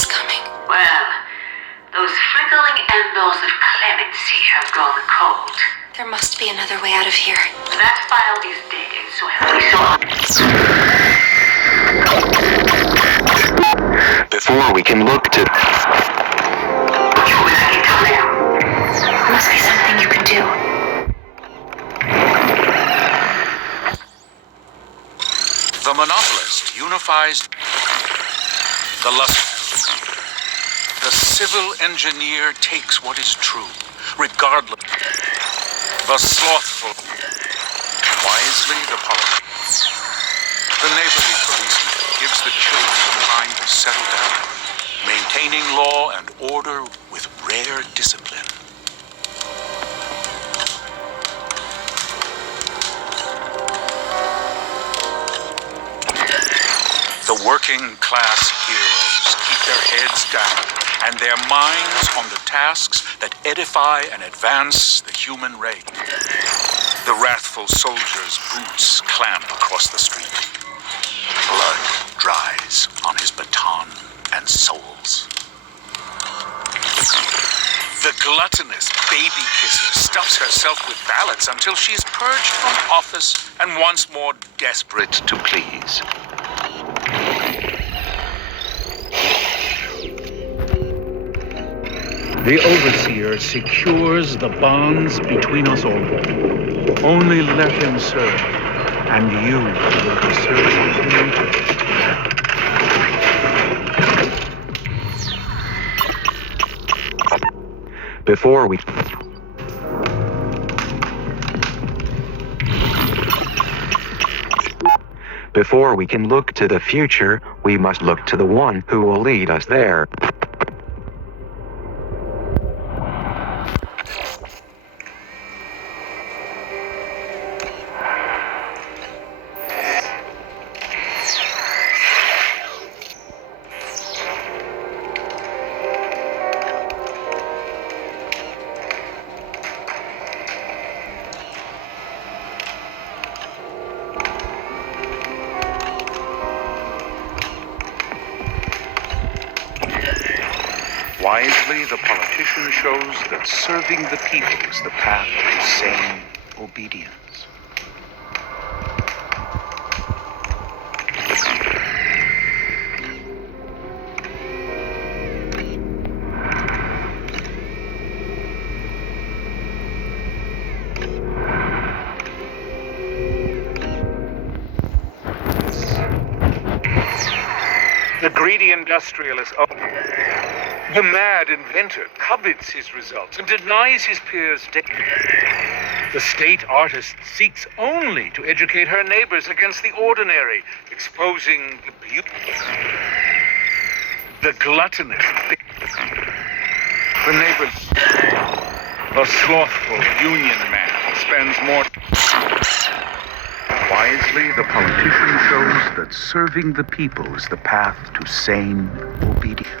is coming. Well, those flickering embers of clemency have gone cold. There must be another way out of here. That file is dated, so have we saw. Before we can look to... There must be something you can do. The monopolist unifies the lustful. The civil engineer takes what is true, regardless. The slothful, wisely the politics. The neighborly policeman gives the children time to settle down, maintaining law and order with rare discipline. The working class heroes keep their heads down and their minds on the tasks that edify and advance the human race. The wrathful soldier's boots clamp across the street. Blood dries on his baton and soles. The gluttonous baby kisser stuffs herself with ballots until she is purged from office and once more desperate to please. The overseer secures the bonds between us all. Only let him serve, and you will be serving him. Before we can look to the future, we must look to the one who will lead us there. Wisely, the politician shows that serving the people is the path to sane obedience. The greedy industrialist, the mad inventor, covets his results and denies his peers. The state artist seeks only to educate her neighbors against the ordinary, exposing the beauty. The gluttonous, the neighbors. The slothful union man spends more. Wisely, the politician shows that serving the people is the path to sane obedience.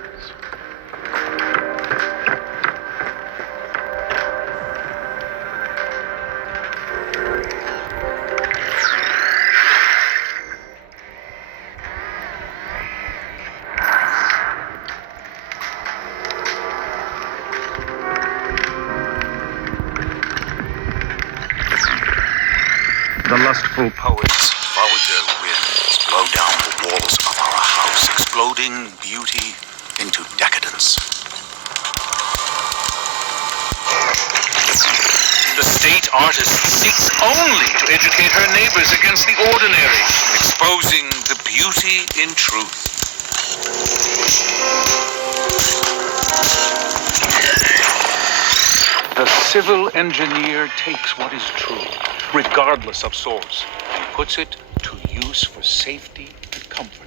The lustful poets vowed their winds blow down the walls of our house, exploding beauty into decadence. The state artist seeks only to educate her neighbors against the ordinary, Exposing the beauty in truth. The civil engineer takes what is true, regardless of source, and puts it to use for safety and comfort.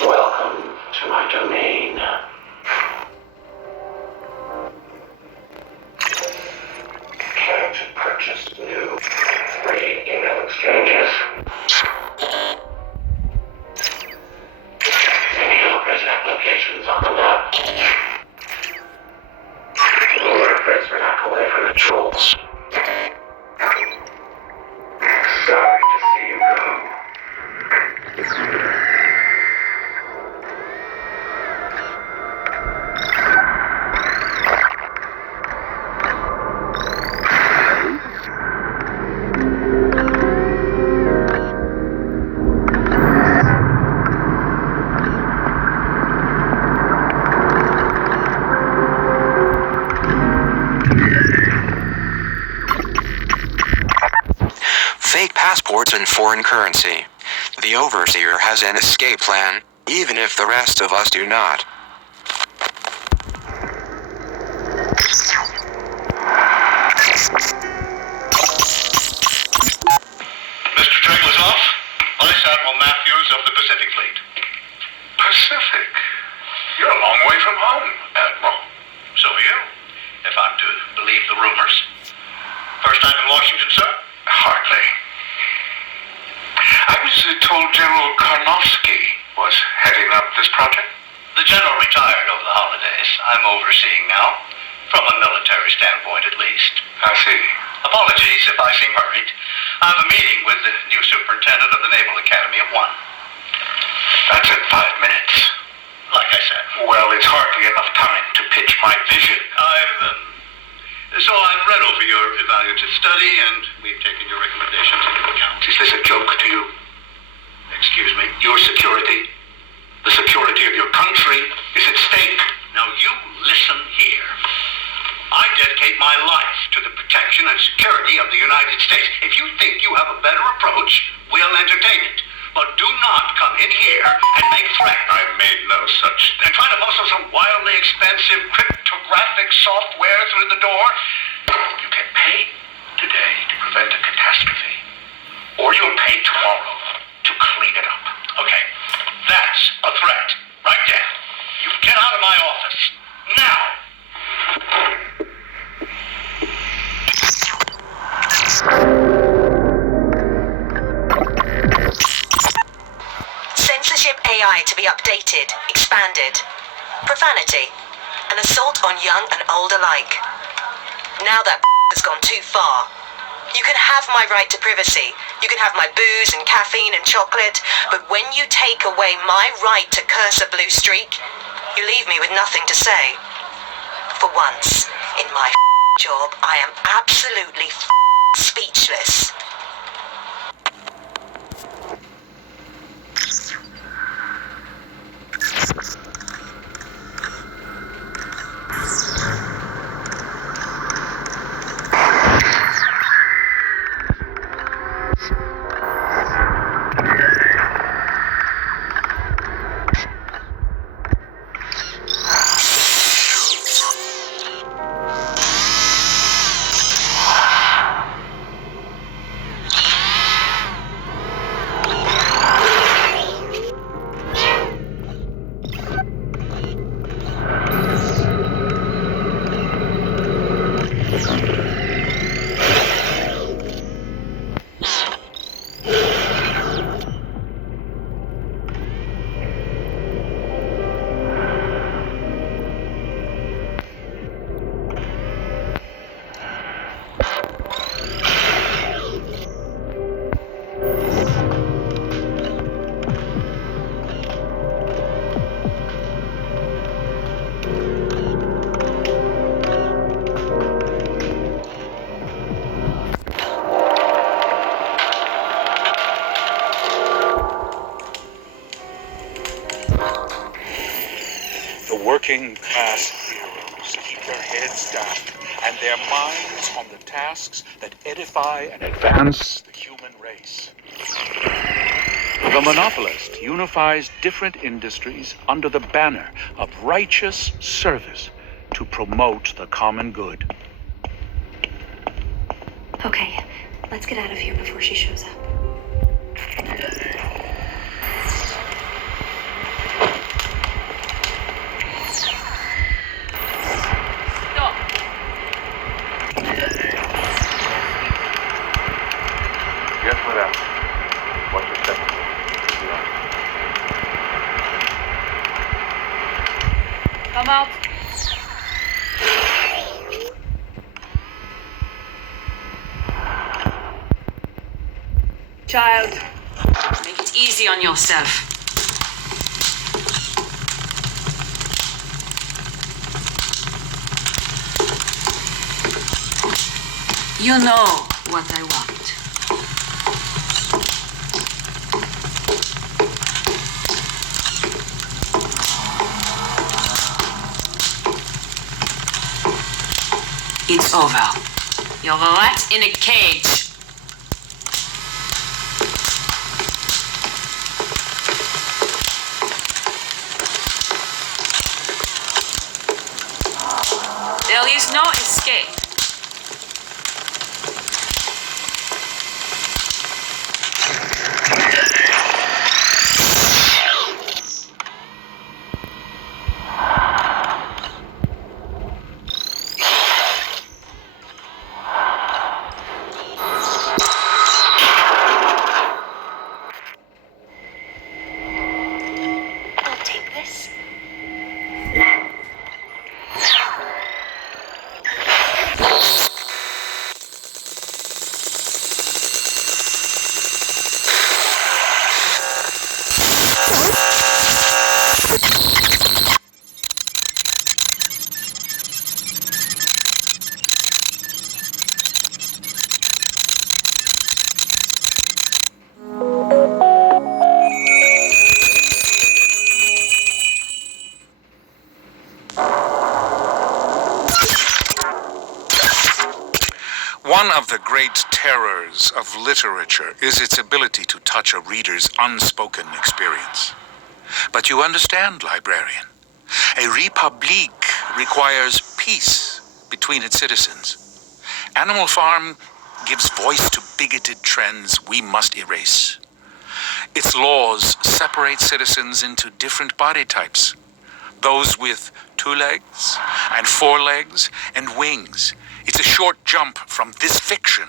Welcome to my domain. Care to purchase me? rewards in foreign currency. The Overseer has an escape plan, even if the rest of us do not. Mr. Triglazoff, Vice Admiral Matthews of the Pacific Fleet. Pacific? You're a long way from home, Admiral. So are you, if I'm to believe the rumors. First time in Washington, sir? Hardly. I was told General Karnofsky was heading up this project. The General retired over the holidays. I'm overseeing now, from a military standpoint at least. I see. Apologies if I seem hurried. I have a meeting with the new superintendent of the Naval Academy at 1. That's in 5 minutes. Like I said. Well, it's hardly enough time to pitch my vision. So I've read over your evaluative study, and we've taken your recommendations into account. Is this a joke to you? Excuse me? Your security, the security of your country, is at stake. Now you listen here. I dedicate my life to the protection and security of the United States. If you think you have a better approach, we'll entertain it. But do not come in here and make threats. I made no such thing. And try to muscle some wildly expensive cryptographic software through the door. You can pay today to prevent a catastrophe. Or you'll pay tomorrow to clean it up. Okay, that's a threat. Right there. You get out of my office. Now! Censorship AI to be updated, expanded. Profanity. An assault on young and old alike. Now that has gone too far. You can have my right to privacy. You can have my booze and caffeine and chocolate. But when you take away my right to curse a blue streak, you leave me with nothing to say. For once, in my job, I am absolutely speechless. Working class heroes keep their heads down and their minds on the tasks that edify and advance the human race. The monopolist unifies different industries under the banner of righteous service to promote the common good. Okay, let's get out of here before she shows up. Yes, madam. Watch your step. Come out. Child. Make it easy on yourself. You know what I want. It's over. You're a rat in a cage. the great terrors of literature is its ability to touch a reader's unspoken experience. But you understand, librarian, a Republique requires peace between its citizens. Animal Farm gives voice to bigoted trends we must erase. Its laws separate citizens into different body types. Those with 2 legs and 4 legs and wings. It's a short jump from this fiction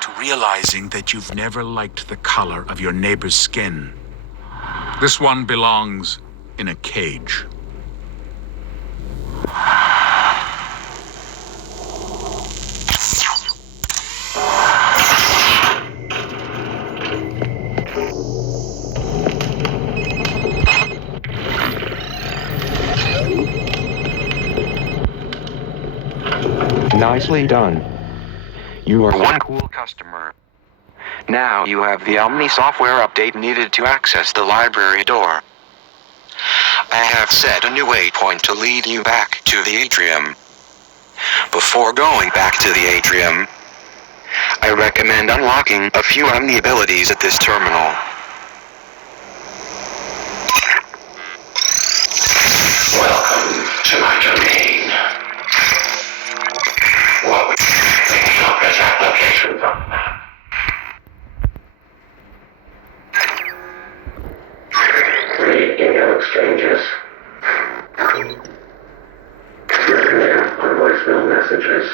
to realizing that you've never liked the color of your neighbor's skin. This one belongs in a cage. Nicely done. You are one cool customer. Now you have the Omni software update needed to access the library door. I have set a new waypoint to lead you back to the atrium. Before going back to the atrium, I recommend unlocking a few Omni abilities at this terminal. Welcome to my domain. What we think as applications of map. Read email exchanges. Using them on voicemail messages.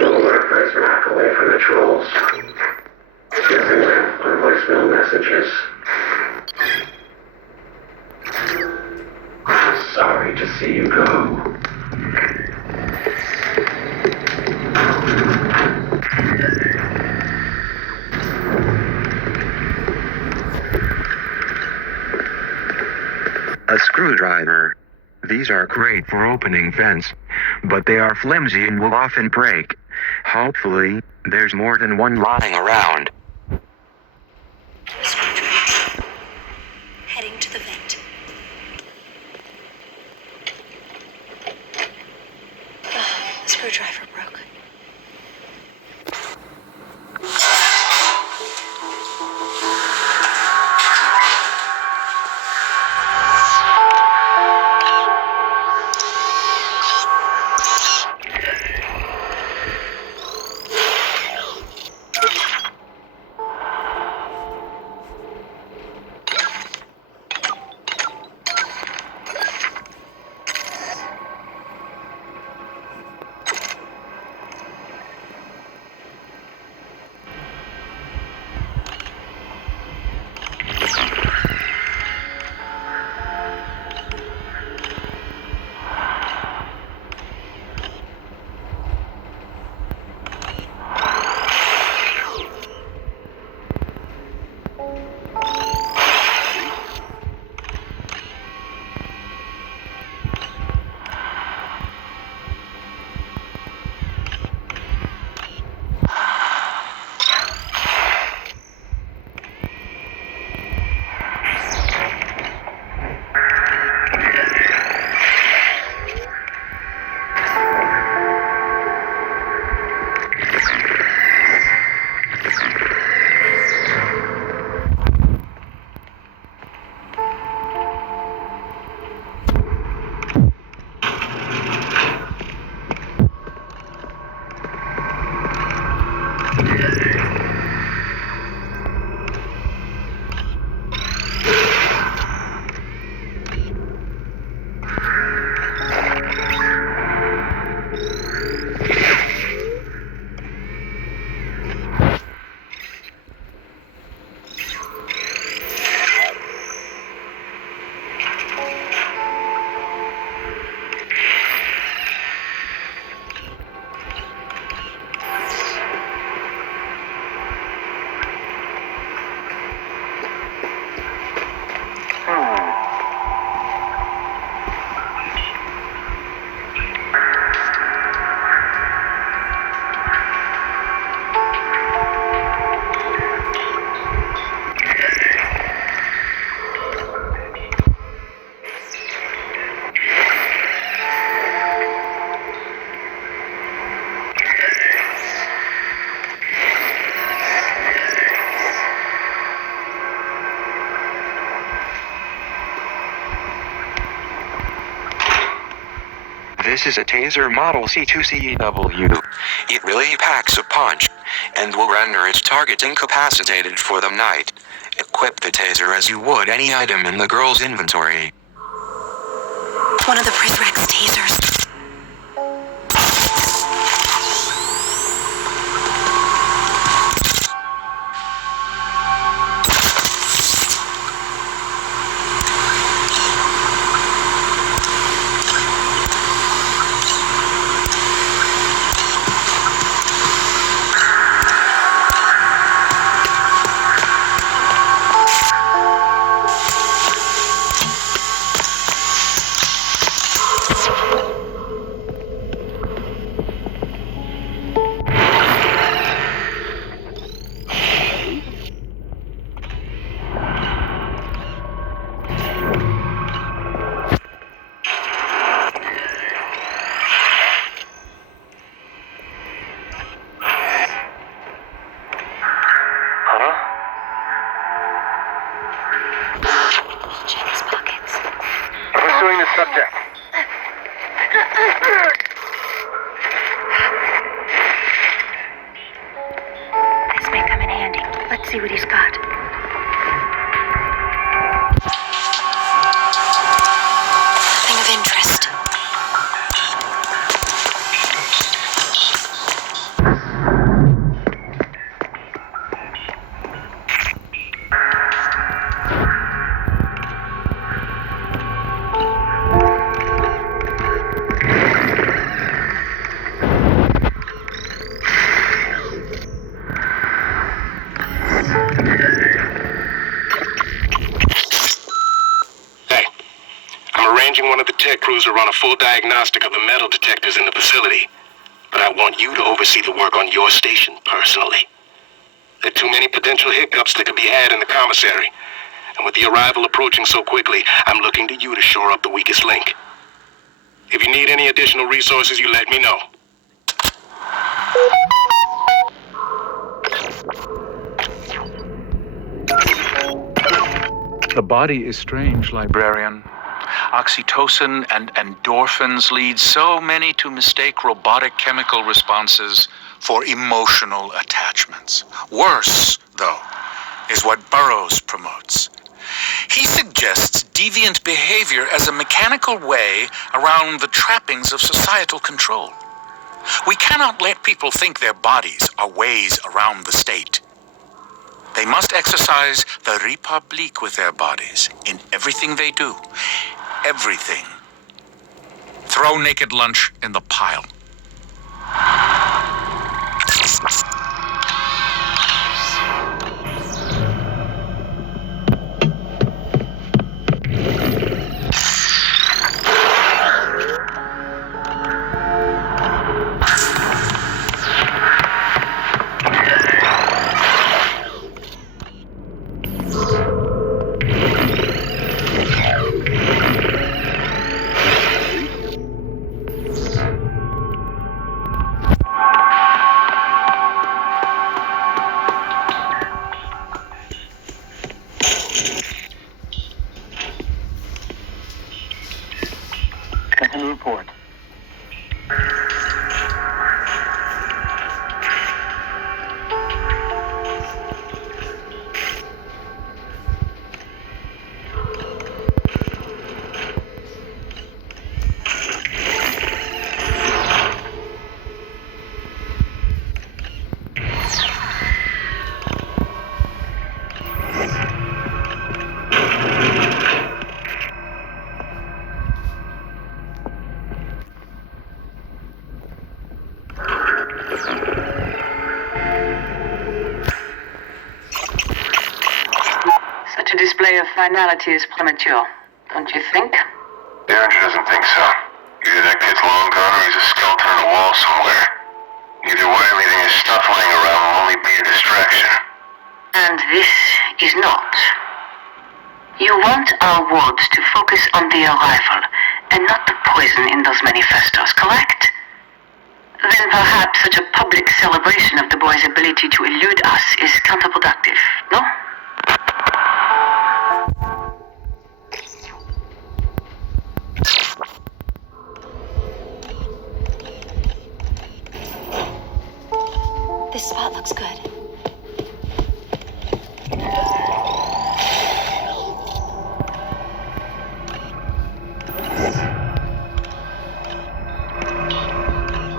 Little workers back away from the trolls. Using them on voicemail messages. Sorry to see you go. A screwdriver. These are great for opening vents, but they are flimsy and will often break. Hopefully, there's more than one lying around. Screwdriver. Heading to the vent. The screwdriver broke. This is a taser model C2CEW. It really packs a punch, and will render its target incapacitated for the night. Equip the taser as you would any item in the girl's inventory. One of the Prisrex tasers. Pursuing the subject. This may come in handy. Let's see what he's got. Nothing of interest. One of the tech crews to run a full diagnostic of the metal detectors in the facility. But I want you to oversee the work on your station personally. There are too many potential hiccups that could be had in the commissary. And with the arrival approaching so quickly, I'm looking to you to shore up the weakest link. If you need any additional resources, you let me know. The body is strange, librarian. Oxytocin and endorphins lead so many to mistake robotic chemical responses for emotional attachments. Worse, though, is what Burroughs promotes. He suggests deviant behavior as a mechanical way around the trappings of societal control. We cannot let people think their bodies are ways around the state. They must exercise the Republique with their bodies in everything they do. Everything. Throw naked lunch in the pile. Second report. Such a display of finality is premature, don't you think? Derringer doesn't think so. Either that kid's long gone or he's a skeleton on a wall somewhere. Either way, leaving his stuff laying around will only be a distraction. And this is not. You want our wards to focus on the arrival and not the poison in those manifestos, correct? Then perhaps such a public celebration of the boy's ability to elude us is counterproductive, no? looks good.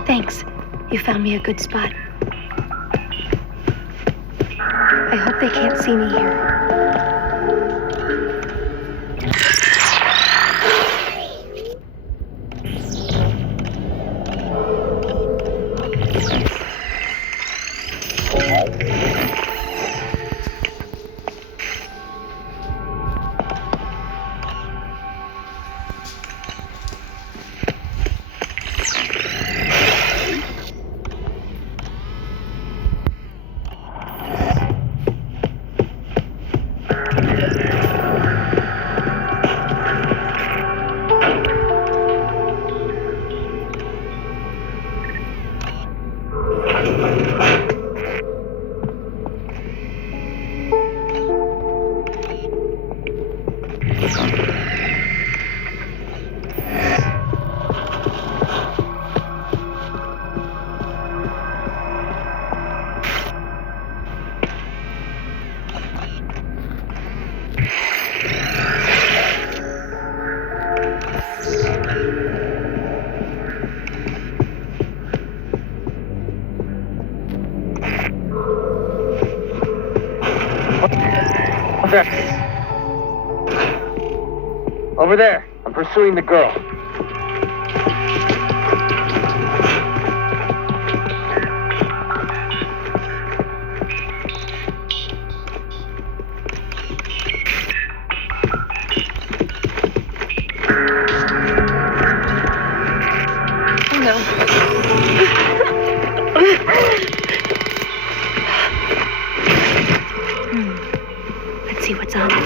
Thanks. You found me a good spot. I hope they can't see me here. Over there. I'm pursuing the girl. Let's see what's on it.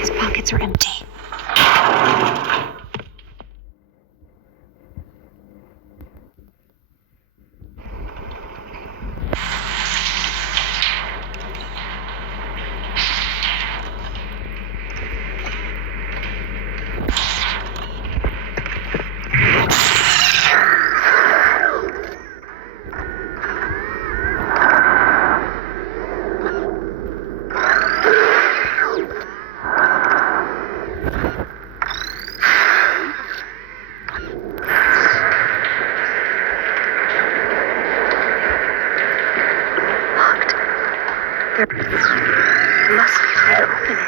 His pockets are empty. There must be a way to open it.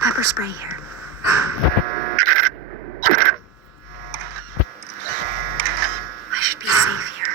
Pepper spray here. I should be safe here.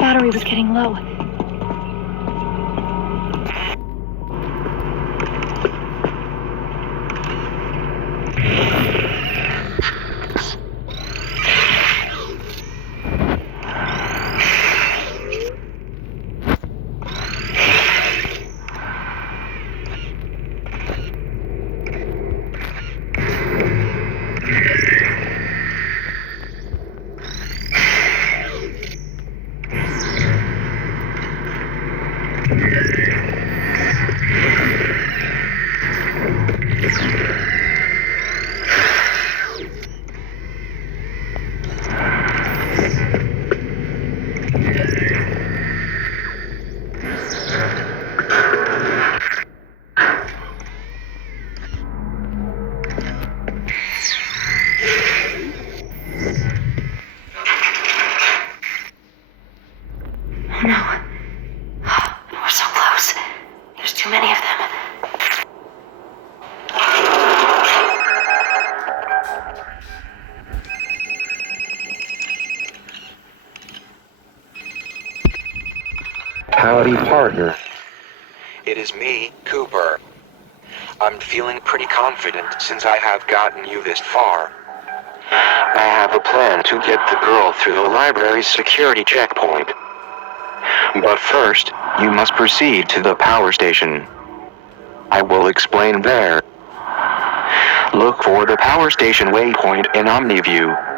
battery was getting low. Howdy, partner. It is me, Cooper. I'm feeling pretty confident since I have gotten you this far. I have a plan to get the girl through the library's security checkpoint. But first, you must proceed to the power station. I will explain there. Look for the power station waypoint in OmniView.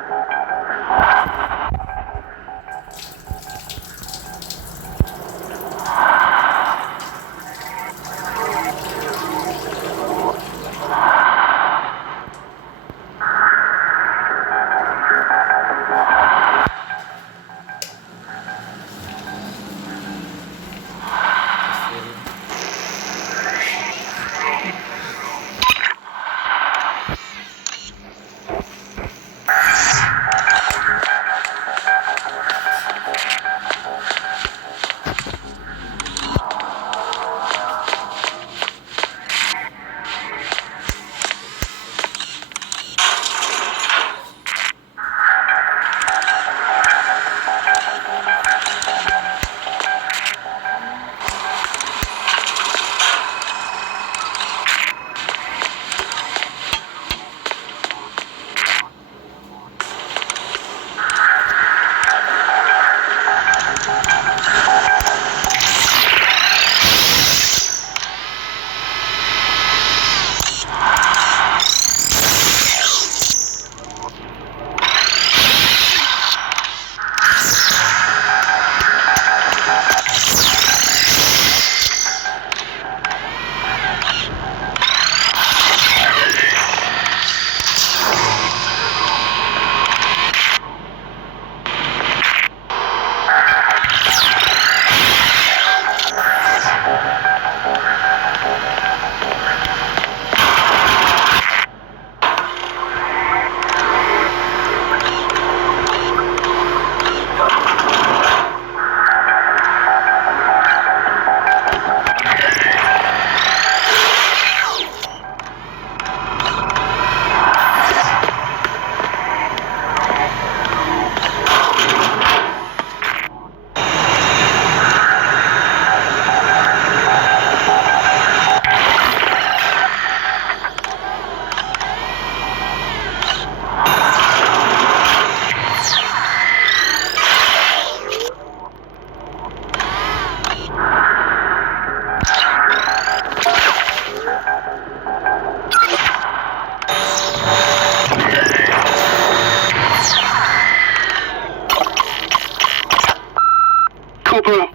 Cooper,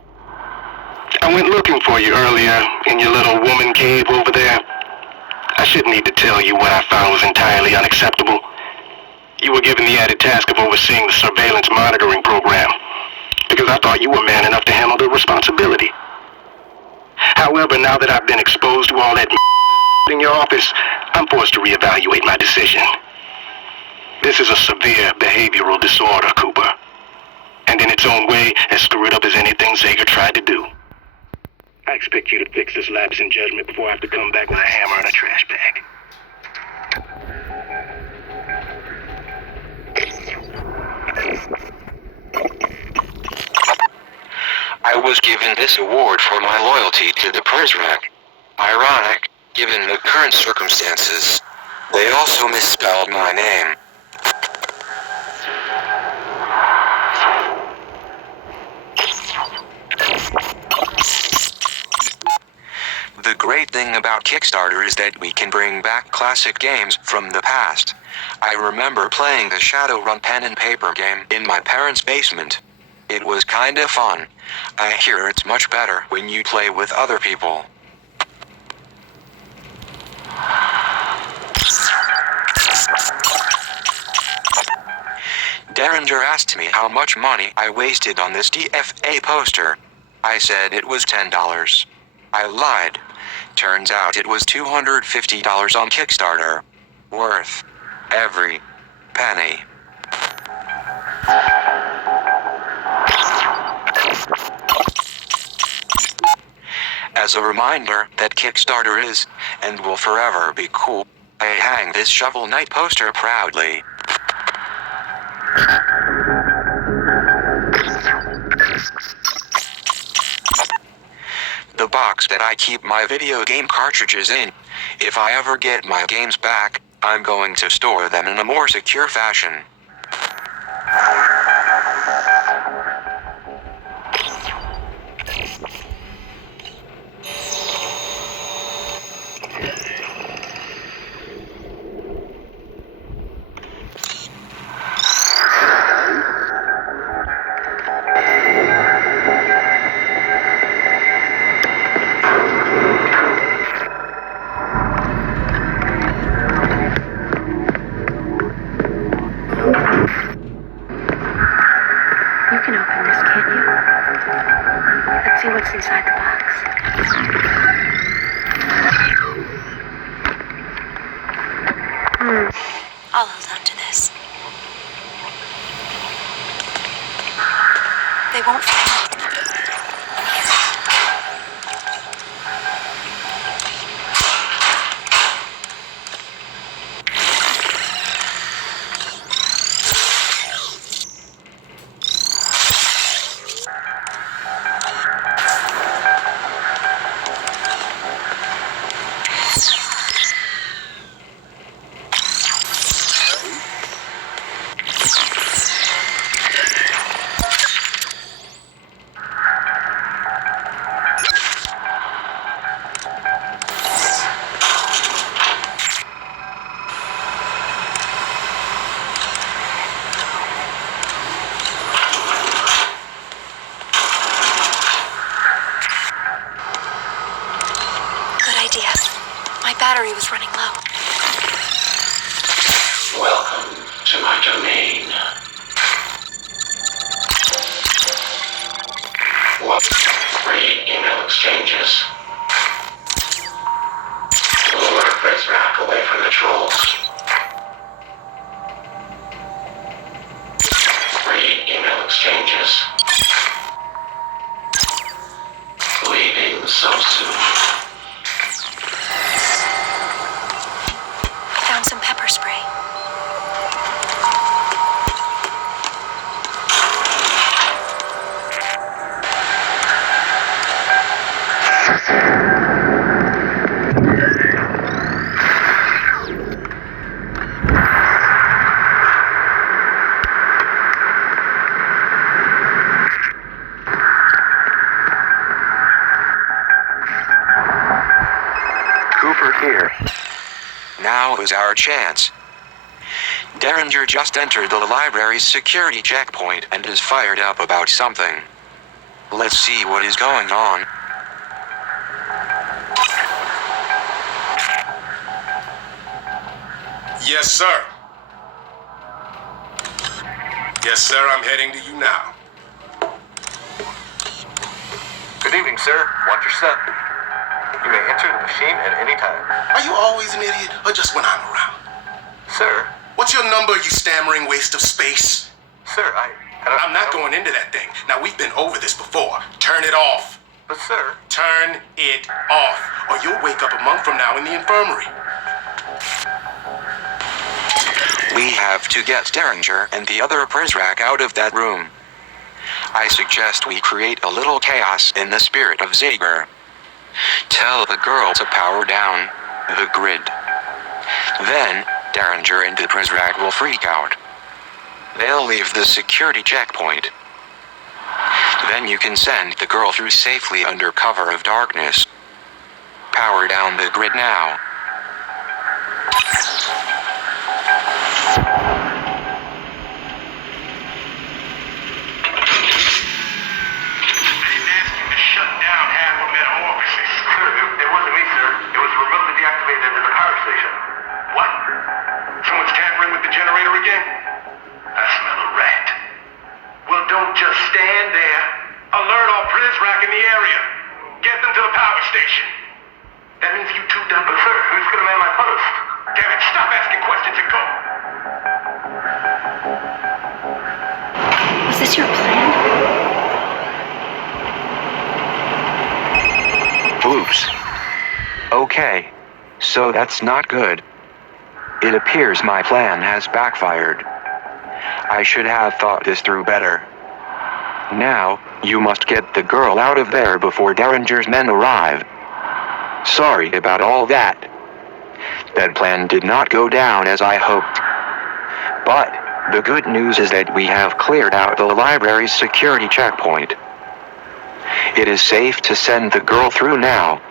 I went looking for you earlier in your little woman cave over there. I shouldn't need to tell you what I found was entirely unacceptable. You were given the added task of overseeing the surveillance monitoring program, because I thought you were man enough to handle the responsibility. However, now that I've been exposed to all that in your office, I'm forced to reevaluate my decision. This is a severe behavioral disorder, Cooper. And in its own way, as screwed up as anything Zager tried to do. I expect you to fix this lapse in judgment before I have to come back with a hammer and a trash bag. I was given this award for my loyalty to the Prizrak. Ironic, given the current circumstances. They also misspelled my name. The great thing about Kickstarter is that we can bring back classic games from the past. I remember playing the Shadowrun pen and paper game in my parents' basement. It was kinda fun. I hear it's much better when you play with other people. Derringer asked me how much money I wasted on this DFA poster. I said it was $10. I lied. Turns out it was $250 on Kickstarter. Worth every penny. As a reminder that Kickstarter is, and will forever be cool, I hang this Shovel Knight poster proudly. The box that I keep my video game cartridges in. If I ever get my games back, I'm going to store them in a more secure fashion. You can open this, can't you? Let's see what's inside the box. I'll hold on to this. They won't find me. My battery was running low. Welcome to my domain. What? Free email exchanges. Lure Prizrak away from the trolls. Free email exchanges. Leaving so soon. Found some pepper spray. Cooper here. Now is our chance. Derringer just entered the library's security checkpoint and is fired up about something. Let's see what is going on. Yes, sir. Yes, sir, I'm heading to you now. Good evening, sir. Watch your step. You may enter the machine at any time. Are you always an idiot, or just when I'm around? Sir? What's your number, you stammering waste of space? Sir, I'm not going into that thing. Now, we've been over this before. Turn it off. But, sir... Turn it off, or you'll wake up a month from now in the infirmary. We have to get Derringer and the other Prizrak out of that room. I suggest we create a little chaos in the spirit of Zager. Tell the girl to power down the grid. Then, Derringer and the Prizrak will freak out. They'll leave the security checkpoint. Then you can send the girl through safely under cover of darkness. Power down the grid now. Was this your plan? Oops. Okay. So that's not good. It appears my plan has backfired. I should have thought this through better. Now, you must get the girl out of there before Derringer's men arrive. Sorry about all that. That plan did not go down as I hoped. But the good news is that we have cleared out the library's security checkpoint. It is safe to send the girl through now.